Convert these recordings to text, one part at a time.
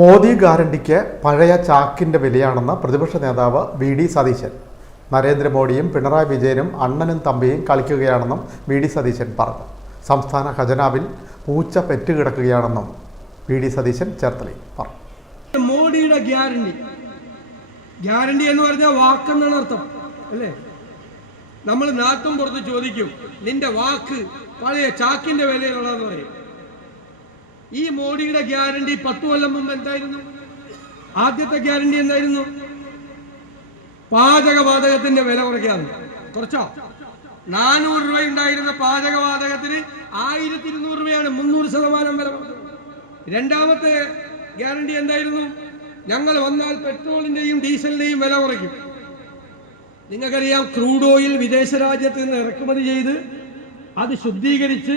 മോദി ഗ്യാരണ്ടിക്ക് പഴയ ചാക്കിന്റെ വിലയാണെന്ന് പ്രതിപക്ഷ നേതാവ് വി ഡി സതീശൻ. നരേന്ദ്രമോദിയും പിണറായി വിജയനും അണ്ണനും തമ്പിയും കളിക്കുകയാണെന്നും വി ഡി സതീശൻ പറഞ്ഞു. സംസ്ഥാന ഖജനാവിൽ പൂച്ച പെറ്റുകിടക്കുകയാണെന്നും വി ഡി സതീശൻ ചേർത്തലയിൽ പറഞ്ഞു. മോഡിയുടെ ഗ്യാരണ്ടി. ഗ്യാരണ്ടി എന്ന് പറഞ്ഞാൽ വാക്കെന്നാണ് അർത്ഥം അല്ലേ? നമ്മൾ നാട്ടും പുറത്ത് ചോദിക്കും നിന്റെ വാക്ക് പഴയ ചാക്കിന്റെ വിലയുള്ളതെന്ന് പറയും. ഈ മോഡിയുടെ ഗ്യാരണ്ടി പത്ത് കൊല്ലം മുമ്പ് എന്തായിരുന്നു? ആദ്യത്തെ ഗ്യാരണ്ടി എന്തായിരുന്നു? പാചകവാതകത്തിന്റെ വില കുറയ്ക്കാറ് കുറച്ചോ? നാനൂറ് രൂപ ഉണ്ടായിരുന്ന പാചകവാതകത്തിന് ആയിരത്തി ഇരുന്നൂറ് രൂപയാണ് മുന്നൂറ് ശതമാനം വില രണ്ടാമത്തെ ഗ്യാരണ്ടി എന്തായിരുന്നു? ഞങ്ങൾ വന്നാൽ പെട്രോളിന്റെയും ഡീസലിന്റെയും വില കുറയ്ക്കും. നിങ്ങൾക്കറിയാം ക്രൂഡ് ഓയിൽ വിദേശ രാജ്യത്ത് നിന്ന് ഇറക്കുമതി ചെയ്ത് അത് ശുദ്ധീകരിച്ച്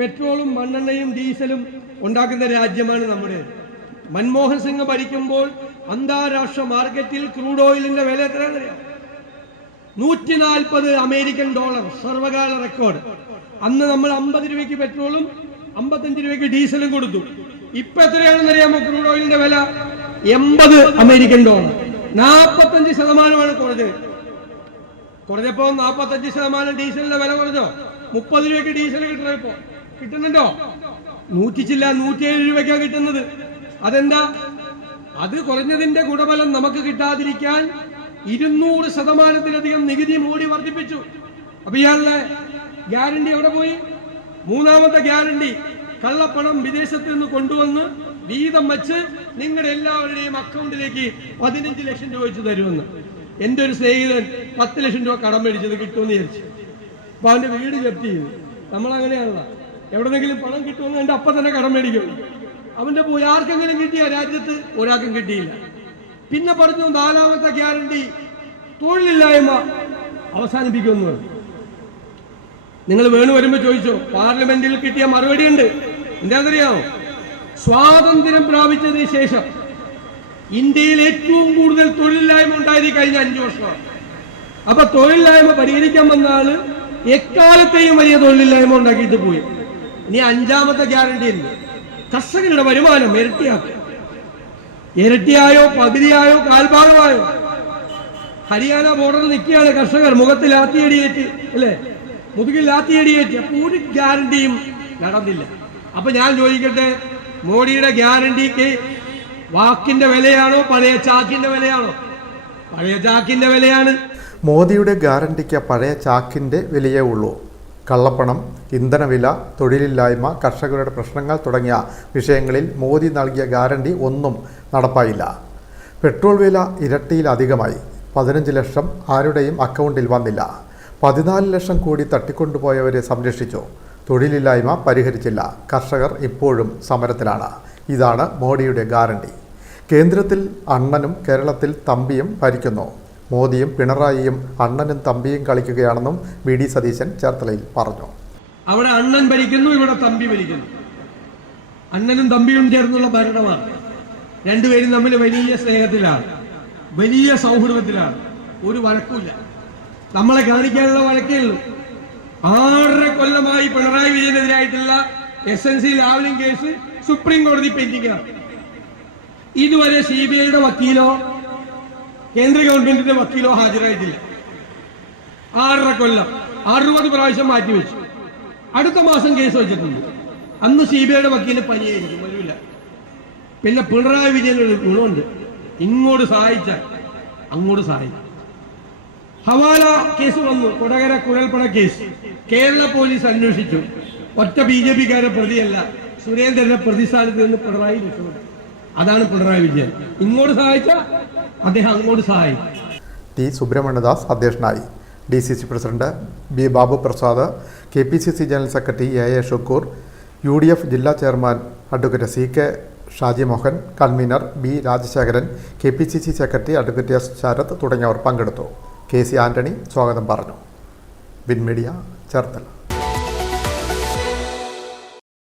പെട്രോളും മണ്ണെണ്ണയും ഡീസലും ഉണ്ടാക്കുന്ന രാജ്യമാണ് നമ്മുടെ. മൻമോഹൻ സിംഗ് ഭരിക്കുമ്പോൾ അന്താരാഷ്ട്ര മാർക്കറ്റിൽ ക്രൂഡ് ഓയിലിന്റെ വില എത്രയാണെന്നറിയാം? നൂറ്റി നാൽപ്പത് അമേരിക്കൻ ഡോളർ സർവകാല റെക്കോർഡ്. അന്ന് നമ്മൾ അമ്പത് രൂപയ്ക്ക് പെട്രോളും അമ്പത്തഞ്ച് രൂപയ്ക്ക് ഡീസലും കൊടുത്തു. ഇപ്പൊ എത്രയാണെന്ന് അറിയാമോ ക്രൂഡ് ഓയിലിന്റെ വില? എൺപത് അമേരിക്കൻ ഡോളർ. നാൽപ്പത്തഞ്ച് ശതമാനമാണ് കുറഞ്ഞത്. കുറഞ്ഞപ്പോ നാൽപ്പത്തഞ്ച് ശതമാനം ഡീസലിന്റെ വില കുറഞ്ഞോ? മുപ്പത് രൂപയ്ക്ക് ഡീസൽ കിട്ടണോ ഇപ്പോ. കിട്ടുന്നുണ്ടോ? നൂറ്റി ചില്ല നൂറ്റി ഏഴ് രൂപയ്ക്കാ കിട്ടുന്നത്. അതെന്താ? അത് കുറഞ്ഞതിന്റെ ഗുണഫലം നമുക്ക് കിട്ടാതിരിക്കാൻ ഇരുന്നൂറ് ശതമാനത്തിലധികം നികുതി മോടി വർദ്ധിപ്പിച്ചു. അപ്പൊ ഇയാളുടെ ഗ്യാരണ്ടി എവിടെ പോയി? മൂന്നാമത്തെ ഗ്യാരണ്ടി കള്ളപ്പണം വിദേശത്ത് നിന്ന് കൊണ്ടുവന്ന് വീതം വെച്ച് നിങ്ങളുടെ എല്ലാവരുടെയും അക്കൗണ്ടിലേക്ക് പതിനഞ്ച് ലക്ഷം രൂപ വെച്ച് തരുമെന്ന്. എന്റെ ഒരു സ്നേഹിതൻ പത്ത് ലക്ഷം രൂപ കടം മേടിച്ചത് കിട്ടുമെന്ന് വിചാരിച്ചു. അപ്പൊ അവന്റെ വീട് ജപ്തി ചെയ്തു. നമ്മൾ അങ്ങനെയാണല്ലോ എവിടെന്നെങ്കിലും പണം കിട്ടുമെന്ന് എന്റെ അപ്പം തന്നെ കടം മേടിക്കും. അവന്റെ പോയി ആർക്കെങ്കിലും കിട്ടിയ രാജ്യത്ത് ഒരാൾക്കും കിട്ടിയില്ല. പിന്നെ പറഞ്ഞു നാലാമത്തെ ഗ്യാരണ്ടി തൊഴിലില്ലായ്മ അവസാനിപ്പിക്കുമെന്ന്. നിങ്ങൾ വേണു വരുമ്പോ ചോദിച്ചോ പാർലമെന്റിൽ കിട്ടിയ മറുപടി ഉണ്ട്. എന്താണെന്നറിയാമോ? സ്വാതന്ത്ര്യം പ്രാപിച്ചതിന് ശേഷം ഇന്ത്യയിൽ ഏറ്റവും കൂടുതൽ തൊഴിലില്ലായ്മ ഉണ്ടായത് കഴിഞ്ഞ അഞ്ചു വർഷമാണ്. അപ്പൊ തൊഴിലില്ലായ്മ പരിഹരിക്കാൻ വന്നാൽ എക്കാലത്തെയും വലിയ തൊഴിലില്ലായ്മ ഉണ്ടാക്കിയിട്ട് പോയി. ഇനി അഞ്ചാമത്തെ ഗ്യാരണ്ടി ഇല്ല. കർഷകരുടെ വരുമാനം ഇരട്ടിയാക്കുക ഇരട്ടിയായോ പകുതിയായോ കാൽഭാഗമായോ. ഹരിയാന ബോർഡറിൽ നിൽക്കുകയാണ് കർഷകർ. മുഖത്തിൽ ലാത്തിയടിയേറ്റ് അല്ലേ? മുതുകിൽ ലാത്തിയടിയേറ്റ് ഒരു ഗ്യാരണ്ടിയും നടന്നില്ല. അപ്പൊ ഞാൻ ചോദിക്കട്ടെ മോഡിയുടെ ഗ്യാരണ്ടിക്ക് വാക്കിന്റെ വിലയാണോ പഴയ ചാക്കിന്റെ വിലയാണോ? പഴയ ചാക്കിന്റെ വിലയാണ്. മോദിയുടെ ഗ്യാരണ്ടിക്ക് പഴയ ചാക്കിന്റെ വിലയേ ഉള്ളൂ. കള്ളപ്പണം ഇന്ധനവില തൊഴിലില്ലായ്മ കർഷകരുടെ പ്രശ്നങ്ങൾ തുടങ്ങിയ വിഷയങ്ങളിൽ മോദി നൽകിയ ഗ്യാരണ്ടി ഒന്നും നടപ്പായില്ല. പെട്രോൾ വില ഇരട്ടിയിലധികമായി. പതിനഞ്ച് ലക്ഷം ആരുടെയും അക്കൗണ്ടിൽ വന്നില്ല. പതിനാല് ലക്ഷം കോടി തട്ടിക്കൊണ്ടുപോയവരെ സംരക്ഷിച്ചു. തൊഴിലില്ലായ്മ പരിഹരിച്ചില്ല. കർഷകർ ഇപ്പോഴും സമരത്തിലാണ്. ഇതാണ് മോഡിയുടെ ഗ്യാരണ്ടി. കേന്ദ്രത്തിൽ അണ്ണനും കേരളത്തിൽ തമ്പിയും ഭരിക്കുന്നു. മോദിയും പിണറായിയും അണ്ണനും തമ്പിയും കളിക്കുകയാണെന്നും വി ഡി സതീശൻ ചേർത്തലയിൽ പറഞ്ഞു. അവിടെ അണ്ണൻ ഭരിക്കുന്നു ഇവിടെ തമ്പി ഭരിക്കുന്നു. അണ്ണനും തമ്പിയും ചേർന്നുള്ള ഭരണമാണ്. രണ്ടുപേരും തമ്മിൽ വലിയ സ്നേഹത്തിലാണ് വലിയ സൗഹൃദത്തിലാണ്. ഒരു വഴക്കുമില്ല. നമ്മളെ കാണിക്കാനുള്ള വഴക്കിൽ ആറര കൊല്ലമായി Pinarayi വിജയനെതിരായിട്ടുള്ള S N C Lavalin case supreme കോടതി പെൻഡിംഗാണ് ഇതുവരെ സി ബി ഐയുടെ വക്കീലോ കേന്ദ്ര ഗവൺമെന്റിന്റെ വക്കീലോ ഹാജരായിട്ടില്ല. ആറര കൊല്ലം അറുപത് പ്രാവശ്യം മാറ്റിവെച്ചു അടുത്ത മാസം കേസ് വെച്ചിട്ടുണ്ട്. അന്ന് സി ബി ഐയുടെ വക്കീൽ പനിയായിരിക്കും വരില്ല പിന്നെ പിണറായി വിജയൻ ഒരു ഗുണമുണ്ട്. ഇങ്ങോട്ട് സഹായിച്ചാൽ അങ്ങോട്ട് സഹായിക്കും. ഹവാല കേസ് വന്നു കൊടകര കുഴൽപ്പണ കേസ്. കേരള പോലീസ് അന്വേഷിച്ചു. ഒറ്റ ബി ജെ പിക്കാരെ പ്രതിയല്ല സുരേന്ദ്രന്റെ പ്രതിസ്ഥാനത്ത് നിന്ന് പിണറായി രക്ഷപ്പെട്ടു അതാണ് പിണറായി വിജയൻ. ഇങ്ങോട്ട് സഹായിച്ച അദ്ദേഹം അങ്ങോട്ട് സഹായിക്കും ടി സുബ്രഹ്മണ്യദാസ് അധ്യക്ഷനായി. D C C president B Babu Prasad K P C C general secretary A A Shukkur U D F ജില്ലാ chairman advocate C K Shaji Mohan convener B Rajasekharan K P C C secretary advocate S Sarath തുടങ്ങിയവർ പങ്കെടുത്തു. K C Antony സ്വാഗതം പറഞ്ഞു. Win media Cherthala.